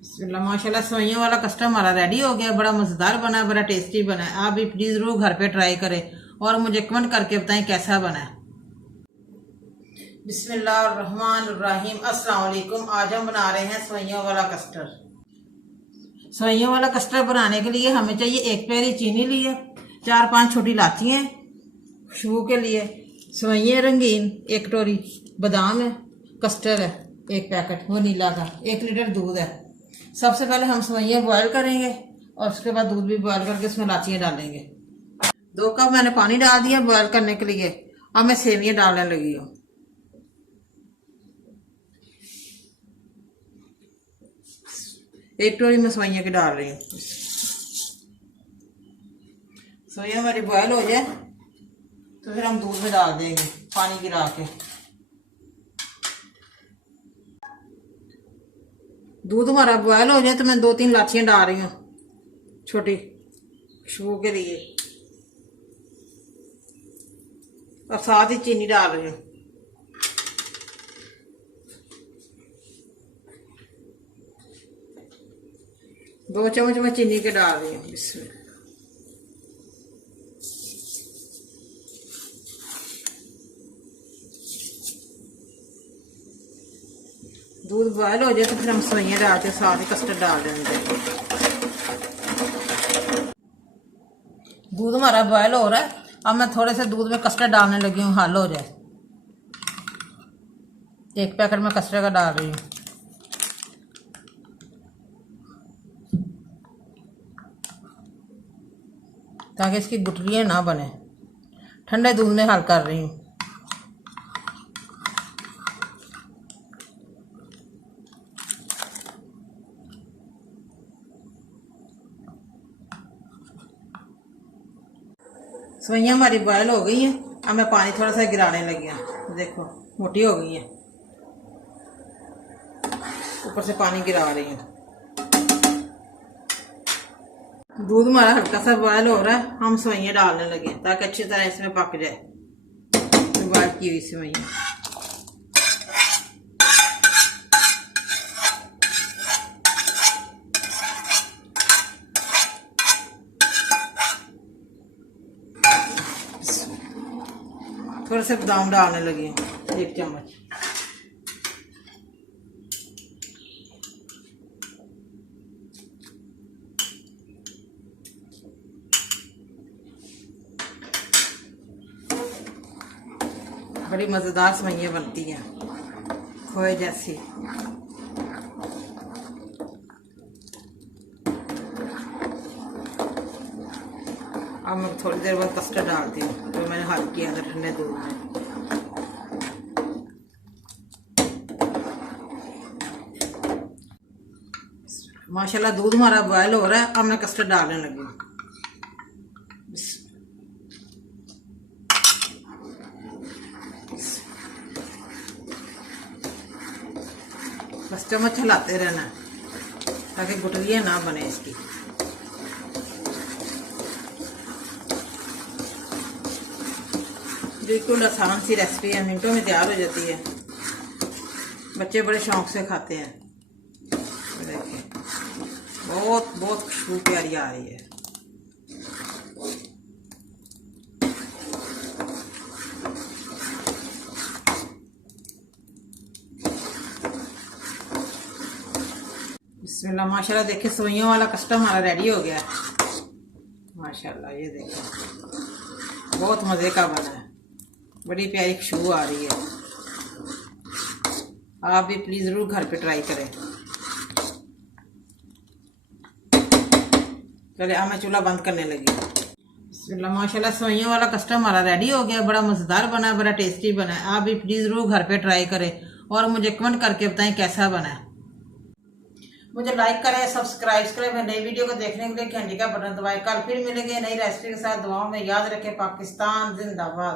बिस्मिल्लाह माशाल्लाह सेवइयों वाला कस्टर्ड हमारा रेडी हो गया। बड़ा मज़ेदार बना है, बड़ा टेस्टी बना है। आप भी प्लीज़ ज़रूर घर पे ट्राई करें और मुझे कमेंट करके बताएं कैसा बना है। बिस्मिल्लाहिर्रहमानिर्रहीम, अस्सलाम वालेकुम। आज हम बना रहे हैं सेवइयों वाला कस्टर्ड। सेवइयों वाला कस्टर्ड बनाने के लिए हमें चाहिए एक प्याली चीनी ली है, 4-5 छोटी इलायची हैं खुशबू के लिए, सेवइयाँ रंगीन, 1 कटोरी बादाम है, कस्टर्ड है 1 पैकेट वनीला का, 1 लीटर दूध है। सबसे पहले हम सेवइयाँ बॉयल करेंगे और उसके बाद दूध भी बॉयल करके उसमें इलायचियाँ डालेंगे। 2 कप मैंने पानी डाल दिया बॉयल करने के लिए। अब मैं सेवइयाँ डालने लगी हूँ। 1 कटोरी में सेवइयाँ की डाल रही हूँ। सेवइयाँ हमारी बॉयल हो जाए तो फिर हम दूध में डाल देंगे पानी गिरा के। दूध हमारा बॉयल हो जाए तो मैं 2-3 इलायचियाँ डाल रही हूँ छोटी खुशबू के लिए, और साथ ही चीनी डाल रही हूँ। दो चम्मच मैं चीनी के डाल रही हूँ। इसमें दूध बॉयल हो जाए तो फिर हम सेवइयाँ डाल के साथ ही कस्टर्ड डाल देंगे। दूध हमारा बॉयल हो रहा है। अब मैं थोड़े से दूध में कस्टर्ड डालने लगी हूँ, हल हो जाए। 1 पैकेट में कस्टर्ड का डाल रही हूँ। ताकि इसकी गुठलियाँ ना बने। ठंडे दूध में हल कर रही हूँ। सेवइयाँ हमारी बॉयल हो गई हैं। अब मैं पानी थोड़ा सा गिराने लगी हूँ। देखो मोटी हो गई है, ऊपर से पानी गिरा रही हूँ। दूध हमारा हल्का सा बॉयल हो रहा है। हम सेवइयाँ डालने लगे ताकि अच्छी तरह इसमें पक जाए बॉयल की हुई सेवइयाँ। थोड़े से बादाम डालने लगी हूँ, 1 चम्मच। बड़ी मज़ेदार सेवइयाँ बनती हैं, खोए जैसी। अब मैं थोड़ी देर बाद कस्टर्ड डालती हूँ जो मैंने हल किया था ठंडे दूध में। माशाल्लाह दूध हमारा बॉयल हो रहा है। अब मैं कस्टर्ड डालने लगी हूँ। बस चम्मच हिलाते रहना ताकि गुठलियाँ ना बने इसकी। बिल्कुल आसान सी रेसिपी है, मिनटों में तैयार हो जाती है। बच्चे बड़े शौक से खाते हैं। देखिए बहुत बहुत खुशबू प्यारी आ रही है। बिस्मिल्लाह माशाल्लाह, देखिए सेवइयों वाला कस्टर्ड हमारा रेडी हो गया माशाल्लाह। ये देखिए बहुत मज़े का बना है, बड़ी प्यारी खुशबू आ रही है। आप भी प्लीज़ ज़रूर घर पे ट्राई करें। चले अब मैं चूल्हा बंद करने लगी। बिस्मिल्लाह माशाल्लाह, सेवइयों वाला कस्टर्ड हमारा रेडी हो गया। बड़ा मज़ेदार बना है, बड़ा टेस्टी बना है। आप भी प्लीज़ ज़रूर घर पे ट्राई करें और मुझे कमेंट करके बताएं कैसा बना है। मुझे लाइक करें, सब्सक्राइब करें। मैं नई वीडियो को देखने के लिए घंटी का बटन दबाएं। कल फिर मिलेंगे नई रेसिपी के साथ। दुआओं में याद रखें। पाकिस्तान जिंदाबाद।